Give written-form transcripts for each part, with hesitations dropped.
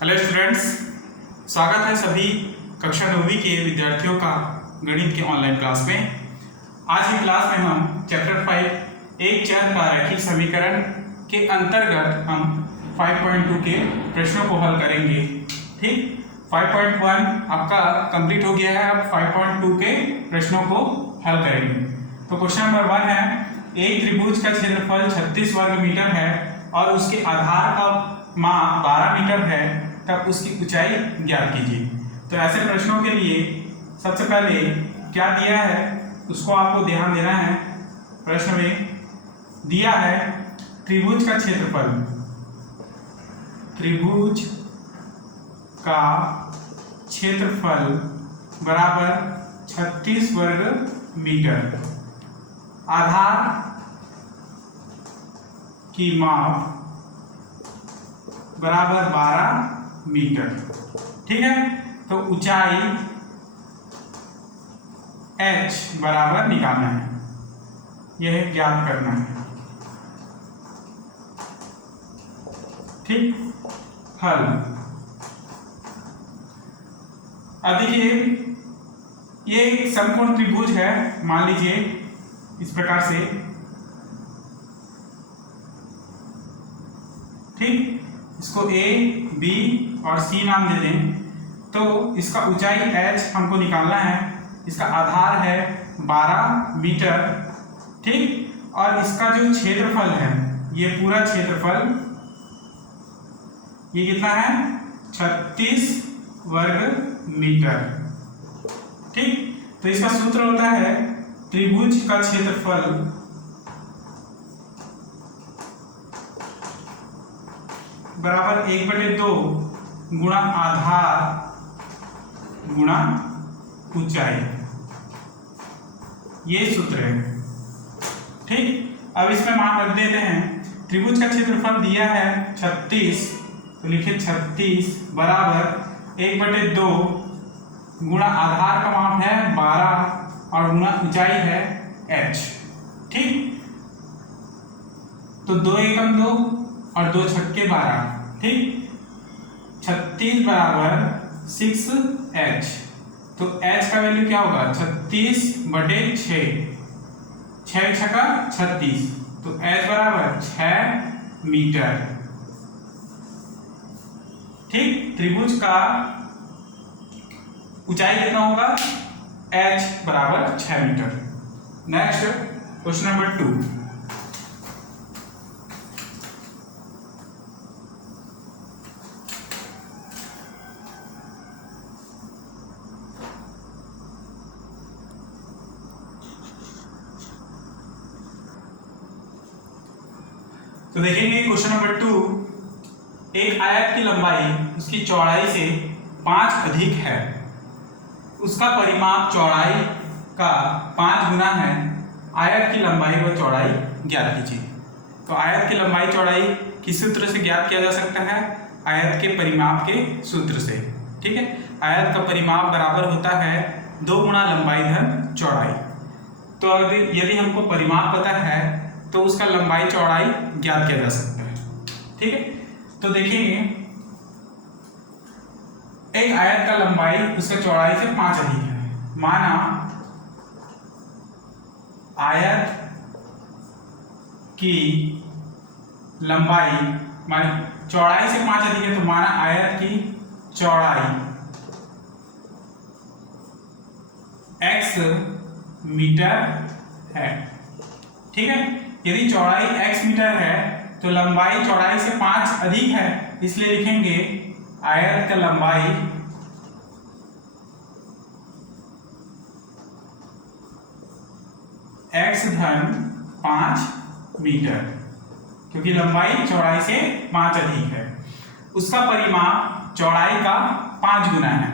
Hello students, स्वागत है सभी कक्षा 9वीं के विद्यार्थियों का गणित के ऑनलाइन क्लास में। आज की क्लास में हम चैप्टर 5 एक चर का रैखिक समीकरण के अंतर्गत हम 5.2 के प्रश्नों को हल करेंगे। ठीक, 5.1 आपका कंप्लीट हो गया है, अब 5.2 के प्रश्नों को हल करेंगे। तो क्वेश्चन नंबर 1 है, एक त्रिभुज का क्षेत्रफल 36 वर्ग मीटर है और उसके आधार का माप 12 मीटर है, तब उसकी ऊंचाई ज्ञात कीजिए। तो ऐसे प्रश्नों के लिए सबसे पहले क्या दिया है उसको आपको ध्यान देना है। प्रश्न में दिया है त्रिभुज का क्षेत्रफल, त्रिभुज का क्षेत्रफल बराबर 36 वर्ग मीटर, आधार की माप बराबर 12 मीटर। ठीक है, तो ऊंचाई h बराबर निकालना है, यह ज्ञात करना है। ठीक, हल। अब देखिए, ये एक समकोण त्रिभुज है, मान लीजिए इस प्रकार से। ठीक, इसको A, B और C नाम दे दें। तो इसका ऊंचाई h हमको निकालना है, इसका आधार है 12 मीटर। ठीक, और इसका जो क्षेत्रफल है, ये पूरा क्षेत्रफल ये कितना है, 36 वर्ग मीटर। ठीक, तो इसका सूत्र होता है त्रिभुज का क्षेत्रफल बराबर 1/2 गुणा आधार गुणा ऊंचाई, ये सूत्र है। ठीक, अब इसमें मान रख देते हैं। त्रिभुज का क्षेत्रफल दिया है 36, तो लिखे 36 बराबर 1/2 गुणा आधार का माप है 12 और गुणा ऊंचाई है h। ठीक, तो 2 एकम 2 और 2 छक्के 12। ठीक, 36 बराबर 6h, तो h का वैल्यू क्या होगा, 36/6, 6 छक्का 36, तो h बराबर 6 मीटर। ठीक, त्रिभुज का ऊंचाई कितना होगा, h बराबर 6 मीटर। Next question number 2। तो देखेंगे क्वेश्चन नंबर 2, एक आयत की लंबाई उसकी चौड़ाई से 5 अधिक है, उसका परिमाप चौड़ाई का 5 गुना है, आयत की लंबाई व चौड़ाई ज्ञात कीजिए। तो आयत की लंबाई चौड़ाई किस सूत्र से ज्ञात किया जा सकता है, आयत के परिमाप के सूत्र से। ठीक है, आयत का परिमाप बराबर होता है 2 गुना लंबाई धन चौड़ाई। तो अगर यदि हमको परिमाप पता है तो उसका लंबाई चौड़ाई ज्ञात किया जा सकता है। ठीक है, तो देखेंगे एक आयत का लंबाई उसका चौड़ाई से 5 अधिक है। माना आयत की लंबाई माने चौड़ाई से 5 अधिक है, तो माना आयत की चौड़ाई x मीटर है। ठीक है, यदि चौड़ाई x मीटर है तो लंबाई चौड़ाई से 5 अधिक है, इसलिए लिखेंगे आयत का लंबाई x धन 5 मीटर, क्योंकि लंबाई चौड़ाई से 5 अधिक है। उसका परिमाप चौड़ाई का 5 गुना है।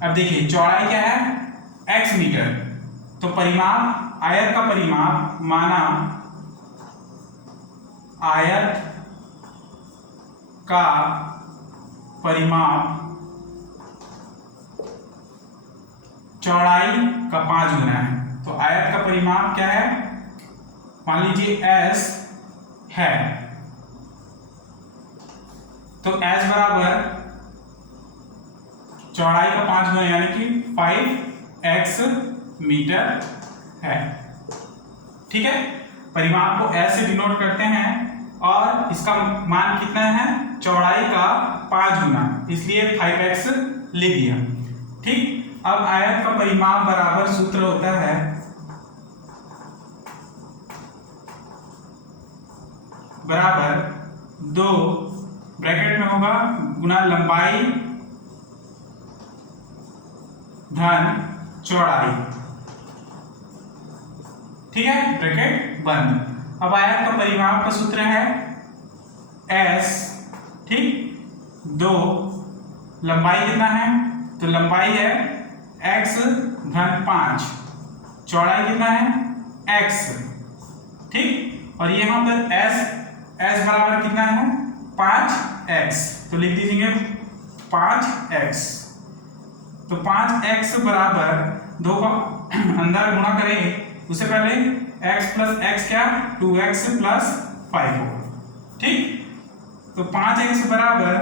अब देखिए चौड़ाई क्या है, x मीटर, तो परिमाप आयत का परिमाप, माना आयत का परिमाप चौड़ाई का 5 गुना है। तो आयत का परिमाप क्या है, मान लीजिए s है, तो h बराबर चौड़ाई का 5 गुना यानी कि 5x मीटर है। ठीक है, परिमाप को s से डिनोट करते हैं और इसका मान कितना है, चौड़ाई का 5 गुना, इसलिए 5x लिख दिया। ठीक, अब आयत का परिमाप बराबर सूत्र होता है बराबर 2 ब्रैकेट में होगा गुना लंबाई धन चौड़ाई। ठीक है, ब्रैकेट बंद। अब आयत का परिमाप का सूत्र है s। ठीक, 2 लंबाई कितना है, तो लंबाई है x धन 5, चौड़ाई कितना है x। ठीक, और यहाँ पर s बराबर कितना है 5x, तो लिख दीजिए 5x। तो 5x बराबर 2 का अंदर गुणा करें, उससे पहले x प्लस x क्या 2x प्लस 5 हो। ठीक, तो 5x बराबर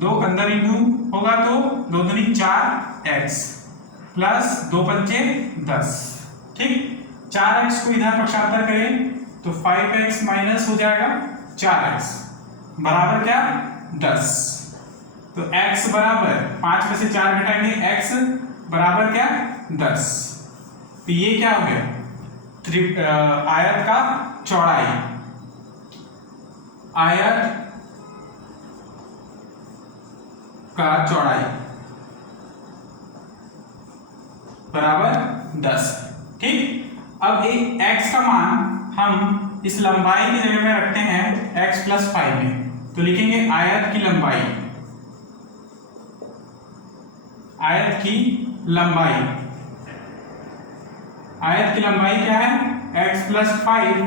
2 अंदर इंटू होगा तो 2 दूनी 4x प्लस 2 पंचे 10। ठीक, 4x को इधर पक्षांतर करें तो 5x माइनस हो जाएगा 4x बराबर क्या 10। तो x बराबर 5 में से 4 घटाएंगे, x बराबर क्या 10। तो ये क्या हो गया, आयत का चौड़ाई, आयत का चौड़ाई बराबर 10। ठीक, अब एक x का मान हम इस लंबाई की जगह में रखते हैं x प्लस 5 में, तो लिखेंगे आयत की लंबाई, आयत की लंबाई, आयत की लंबाई क्या है x प्लस 5,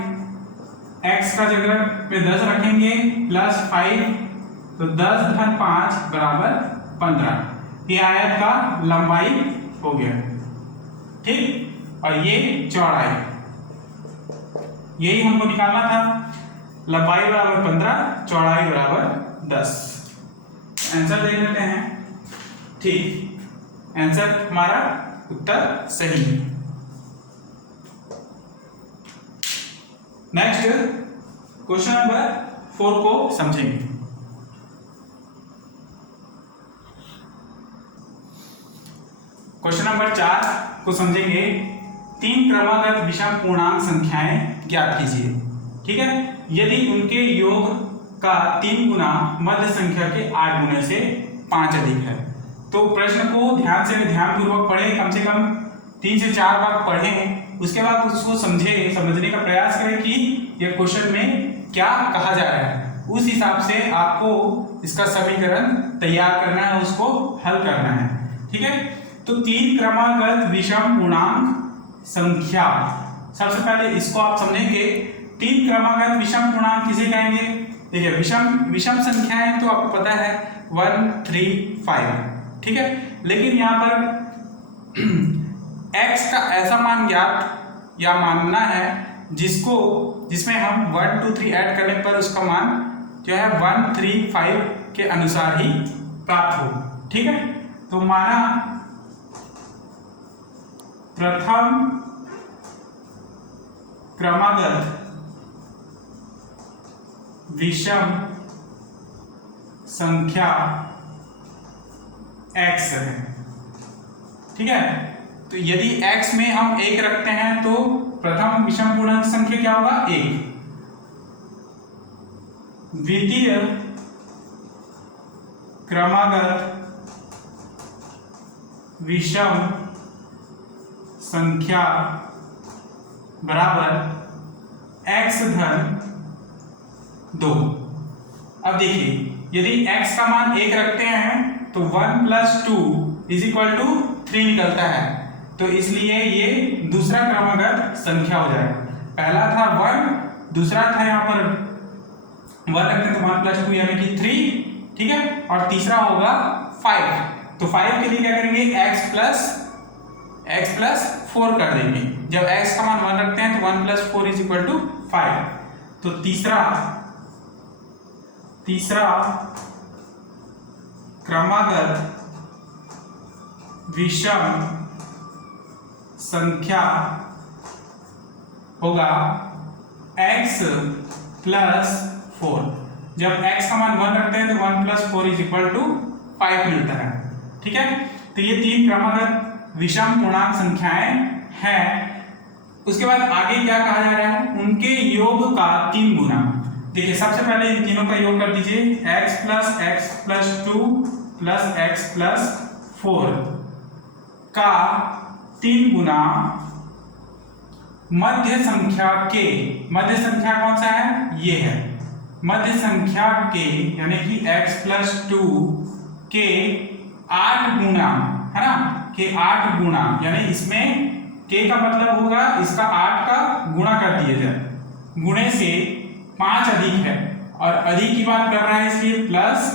x का जगह पे 10 रखेंगे प्लस 5, तो 10 धन 5 बराबर 15। ये आयत का लंबाई हो गया। ठीक, और ये चौड़ाई, यही हमको निकालना था, लंबाई बराबर 15, चौड़ाई बराबर 10। आंसर देख लेते हैं। ठीक, आंसर हमारा उत्तर सही है। नेक्स्ट क्वेश्चन नंबर 4 को समझेंगे। क्वेश्चन नंबर 4 को समझेंगे। 3 क्रमागत विषम पूर्णांक संख्याएं ज्ञात कीजिए। ठीक है, यदि उनके योग का 3 गुना मध्य संख्या के 8 गुने से 5 अधिक है। तो प्रश्न को ध्यानपूर्वक पढ़ें, कम से कम 3 से 4 बार पढ़ें, उसके बाद उसको समझने का प्रयास करें कि यह क्वेश्चन में क्या कहा जा रहा है। उस हिसाब से आपको इसका समीकरण तैयार करना है, उसको हल करना है। ठीक है, तो 3 क्रमागत विषम पूर्णांक संख्या, सबसे पहले इसको आप समझेंगे। 3 क्रमागत विषम पूर्णांक किसे कहेंगे? देखिए, विषम संख्याएं तो आपको पता है 1, 3, 5। ठीक है, लेकिन यहाँ पर x का ऐसा मान ज्ञात या मानना है जिसमें हम 1, 2, 3 ऐड करने पर उसका मान जो है 1, 3, 5 के अनुसार ही प्राप्त हो। ठीक है, तो माना प्रथम क्रमागत विषम संख्या x है। ठीक है, तो यदि x में हम 1 रखते हैं तो प्रथम विषम पूर्णांक संख्या क्या होगा 1। द्वितीय क्रमागत विषम संख्या बराबर x धन 2। अब देखिए, यदि x का मान 1 रखते हैं तो 1 + 2 = 3 निकलता है, तो इसलिए ये दूसरा क्रमागत संख्या हो जाएगा। पहला था 1, दूसरा था यहाँ पर 1 रखते हैं तो 1 + 2 यानी कि 3। ठीक है, और तीसरा होगा 5। तो 5 के लिए क्या करेंगे, x + 4 कर देंगे। जब x का मान 1 रखते हैं तो 1 + 4 = 5। तो तीसरा क्रमागत विषम संख्या होगा x प्लस 4। जब x का मान 1 रखते हैं तो 1 प्लस 4 इज इक्वल टू 5 मिलता है। ठीक है, तो ये तीन क्रमागत विषम पूर्णांक संख्याएं हैं। उसके बाद आगे क्या कहा जा रहा है, उनके योग का 3 गुना। देखिए सबसे पहले इन तीनों का योग कर दीजिए, x plus 2 plus x plus 4 का 3 गुना मध्य संख्या के, मध्य संख्या कौन सा है, ये है मध्य संख्या के, यानी कि x प्लस 2 के 8 गुना, है ना, के 8 गुना, यानी इसमें k का मतलब होगा इसका 8 का गुणा कर दिया जाए, गुणे से 5 अधिक है और अधिक की बात कर रहा है इसलिए प्लस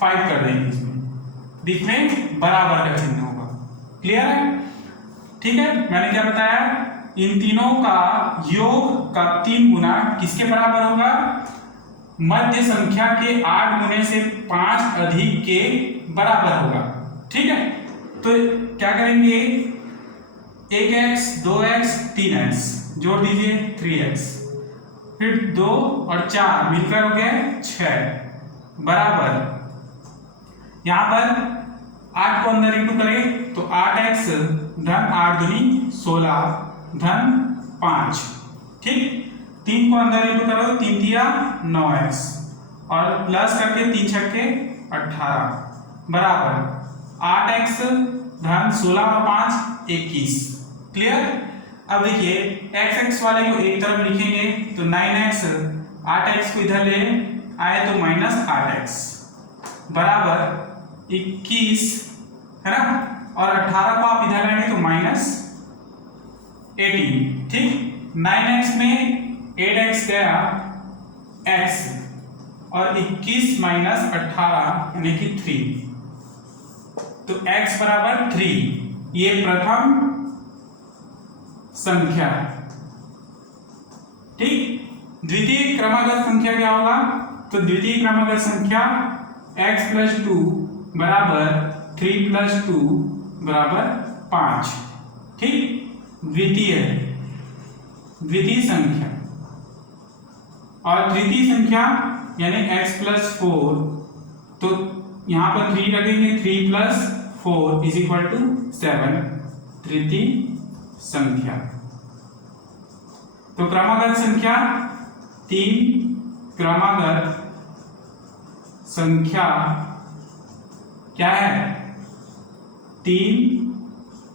5 कर देंगे, इसमें बीच में बराबर का चिन्ह होगा। क्लियर है? ठीक है, मैंने क्या बताया, इन तीनों का योग का 3 गुना किसके बराबर होगा, मध्य संख्या के 8 गुने से 5 अधिक के बराबर होगा। ठीक है, तो क्या करेंगे, 1x 2x 3x जोड़ दीजिए 3x, फिर 2 और 4 मिलकर हो गए 6 बराबर, यहां पर 8 को अंदर इंटू करें तो 8x धन 8 दूनी 16 धन 5। ठीक, 3 को अंदर इंटू करो, 3 दिया 9x और प्लस करके 3 छक्के 18 बराबर 8x धन 16 और 5 21। क्लियर? अब देखिए x वाले को एक तरफ लिखेंगे तो 9x, 8x को इधर ले आए तो माइनस 8x बराबर 21, है ना, और 18 को आप इधर लाएंगे तो माइनस 18। ठीक, 9x में 8x गया x और 21 माइनस 18 यानी कि 3, तो x बराबर 3। ये प्रथम संख्या है। ठीक, द्वितीय क्रमागत संख्या क्या होगा, तो द्वितीय क्रमागत संख्या x प्लस 2 बराबर 3 प्लस 2 बराबर 5। ठीक, द्वितीय संख्या, और तृतीय संख्या यानी x प्लस 4, तो यहां पर 3 रखेंगे, 3 प्लस 4 इज इक्वल टू 7, तृतीय संख्या। तो क्रमागत संख्या 3, क्रमागत संख्या क्या है, 3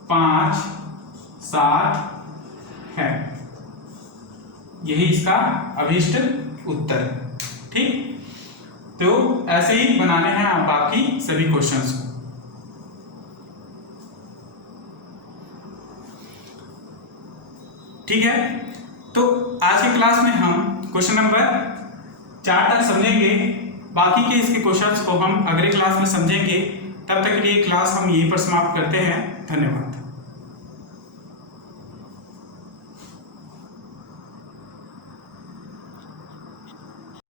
5 7 है, यही इसका अभीष्ट उत्तर है। ठीक, तो ऐसे ही बनाने हैं आप बाकी सभी क्वेश्चंस को। ठीक है, तो आज की क्लास में हम क्वेश्चन नंबर 4 तक समझेंगे, बाकी के इसके क्वेश्चंस को हम अगले क्लास में समझेंगे। तब तक के लिए क्लास हम यहीं पर समाप्त करते हैं। धन्यवाद।